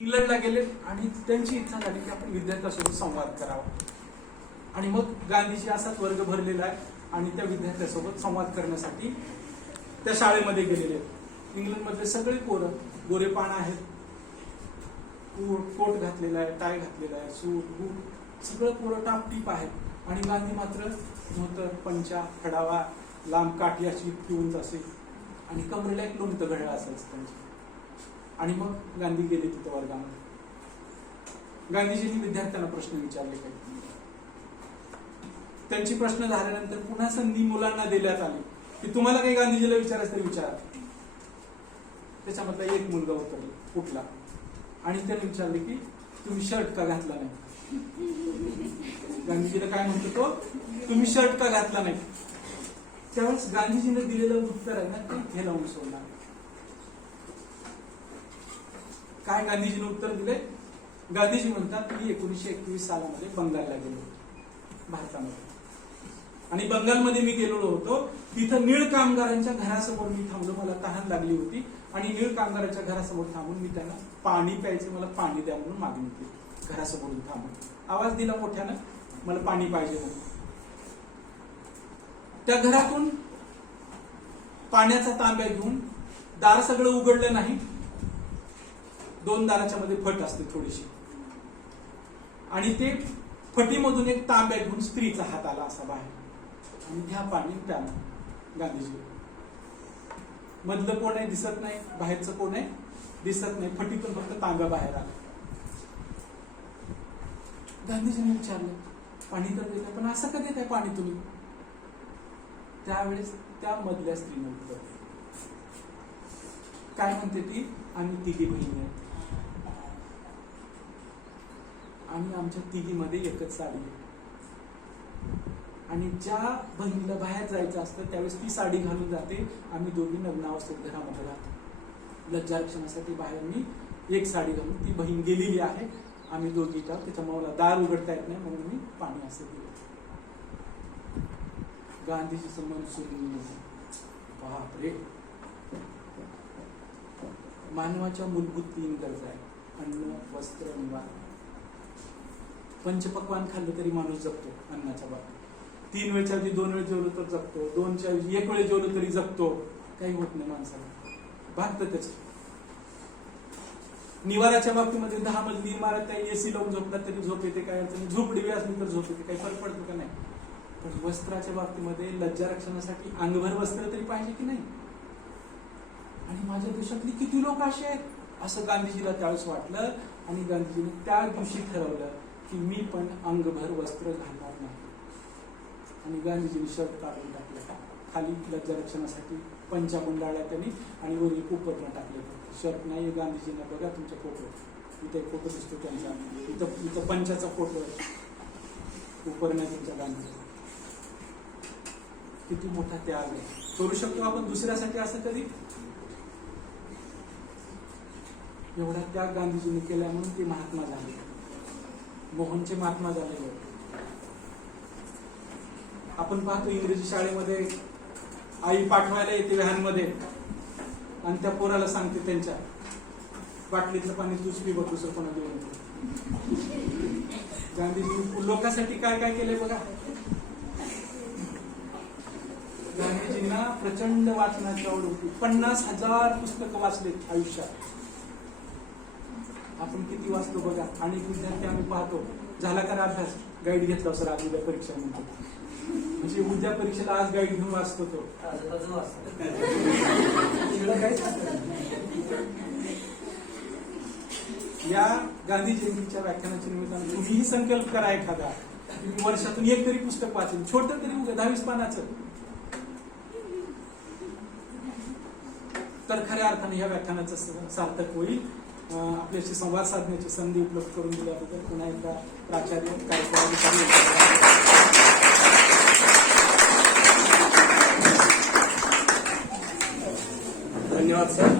इंग्लंडला गेले आणि त्यांची इच्छा झाली की आपण विद्यार्थ्यासोबत संवाद करावा. आणि मग गांधीजी असाच वर्ग भरलेला आहे आणि त्या विद्यार्थ्यासोबत संवाद करण्यासाठी त्या शाळेमध्ये गेलेले आहेत. इंग्लंडमधले सगळे पोरं गोरेपान आहेत. कोट घातलेला आहे टाय घातलेला आहे सूट बूट सगळं पोरं टापटीप आहेत. आणि गांधी मात्र धोतर पंचा खडावा लांब काठी अशी पिऊन असे आणि कमरेला एक लोंगतं घड्याळ असायचं त्यांच्या. आणि मग गांधी गेले तिथं वर्गामध्ये. गांधीजींनी विद्यार्थ्यांना प्रश्न विचारले काही. त्यांची प्रश्न झाल्यानंतर पुन्हा संधी मुलांना देण्यात आली. की तुम्हाला काही गांधीजीला विचारायचं तरी विचारा. त्याच्यामधला एक मुलगा होता कुठला आणि त्याने विचारले की तुम्ही शर्ट का घातला नाही? गांधीजीला काय म्हणतो तो तुम्ही शर्ट का घातला नाही? त्यावेळेस गांधीजीने दिलेलं उत्तर आहे ना ते हे लावून सोडणार. काय गांधीजीने उत्तर दिले? गांधीजी म्हणतात मी एकोणीशे एकवीस सालामध्ये बंगालला गेलो होतो भारतामध्ये. आणि बंगालमध्ये मी गेलेलो होतो. तिथं नीळ कामगारांच्या घरासमोर मी थांबलो मला तहान लागली होती. आणि नीळ कामगारांच्या घरासमोर थांबून मी त्यांना पाणी प्यायचे मला पाणी द्या म्हणून मागणी केली घरासमोर थांबून. आवाज दिला मोठ्यानं मला पाणी पाहिजे म्हणून. त्या घरातून पाण्याचा तांब्या घेऊन दार सगळं उघडलं नाही. दोन दाराच्या मध्ये फट असते थोडीशी. आणि ते फटीमधून एक तांब्या घेऊन स्त्रीचा हात आला असा बाहेर. आणि घ्या पाणी प्यानं गांधीजी मधलं कोण आहे दिसत नाही बाहेरचं कोण आहे दिसत नाही. फटीतून फक्त तांब्या बाहेर आला गांधीजींनी विचारलं पाणी तर देत पण असं का देत आहे पाणी तुम्ही? त्यावेळेस त्या मधल्या स्त्रीने उत्तर काय म्हणते ती? आम्ही तिघी बहिणी आहेत. आम्ही आमच्या तिघीमध्ये एकच साडी आहे. आणि ज्या बहिणीला बाहेर जायचं असतं त्यावेळेस ती साडी घालून जाते. आम्ही दोघी नग्नावस्थेत घरामध्ये राहतो. लज्जारक्षणासाठी बाहेर मी एक साडी घालून ती बहीण गेलेली आहे. आम्ही दोघी का त्याच्यामुळे मला दार उघडता येत नाही म्हणून मी पाणी असं दिलं. गांधीजीचं संबंध सुरू बापरे. मानवाच्या मूलभूत तीन गरजा आहेत. अन्न वस्त्र निवारण पंचपक्वान खाल्लं तरी माणूस जगतो अन्नाच्या बाबतीत. तीन वेळच्या आधी दोन वेळ जेवलो तर जगतो. दोनच्या एक वेळ जेवलो तरी जगतो. काही होत नाही माणसाला. भागतं त्याच. निवाराच्या बाबतीमध्ये दहा मजली इमारत काही एसी लावून झोपला तरी झोप येते काय अडचण झोपडी वेळ असली तर झोप येते. काही फरक पडतो का नाही? पण वस्त्राच्या बाबतीमध्ये लज्जा रक्षणासाठी अंगभर वस्त्र तरी पाहिजे की नाही? आणि माझ्या देशातली किती लोक असे आहेत? असं गांधीजीला त्यावेळेस वाटलं आणि गांधीजीने त्या दिवशी ठरवलं की मी पण अंगभर वस्त्र घालणार नाही. आणि गांधीजीने शर्ट काढून टाकलं. खाली लज्जारक्षणासाठी पंचा गुंडाळल्या त्यांनी आणि वरील एक टाकले शर्ट नाही गांधीजींना बघा तुमच्या फोटो. इथे एक फोटो दिसतो त्यांचा. इथं इथं पंचाचा फोटो आहे. उपरण नाही तुमच्या गांधी किती मोठा त्याग आहे. करू शकतो आपण दुसऱ्यासाठी असं कधी? एवढा त्याग गांधीजींनी केला म्हणून ते महात्मा झाले. मोहनचे महात्मा झालेले झाले आपण पाहतो इंग्रजी शाळेमध्ये आई पाठवायला येते व्हॅनमध्ये आणि त्या पोराला सांगते त्यांच्या बाटलीतलं पाणी तूच पी बघ दुसरं कोणा देऊन गांधीजी लोकांसाठी काय काय केलंय बघा. गांधीजींना प्रचंड वाचनाची आवड होती. पन्नास हजार पुस्तकं वाचलेत आयुष्यात. आपण किती वाचतो बघा? अनेक विद्यार्थी आम्ही पाहतो. झाला का अभ्यास? गाईड घेतला सर आज उद्या परीक्षा म्हणतो. म्हणजे उद्या परीक्षेला आज गाईड घेऊन वाचतो तो. या गांधी जयंतीच्या व्याख्यानाच्या निमित्तानं तुम्हीही संकल्प करा एखादा. वर्षातून एक तरी पुस्तक वाचेल छोट तरी उद्या दहावीस पानाचं. तर खऱ्या अर्थाने या व्याख्यानाचं सार्थक होईल. आपल्याशी संवाद साधण्याची संधी उपलब्ध करून दिल्याबद्दल पुन्हा एकदा प्राचार्य कार्यक्रमाधिकारी धन्यवाद सर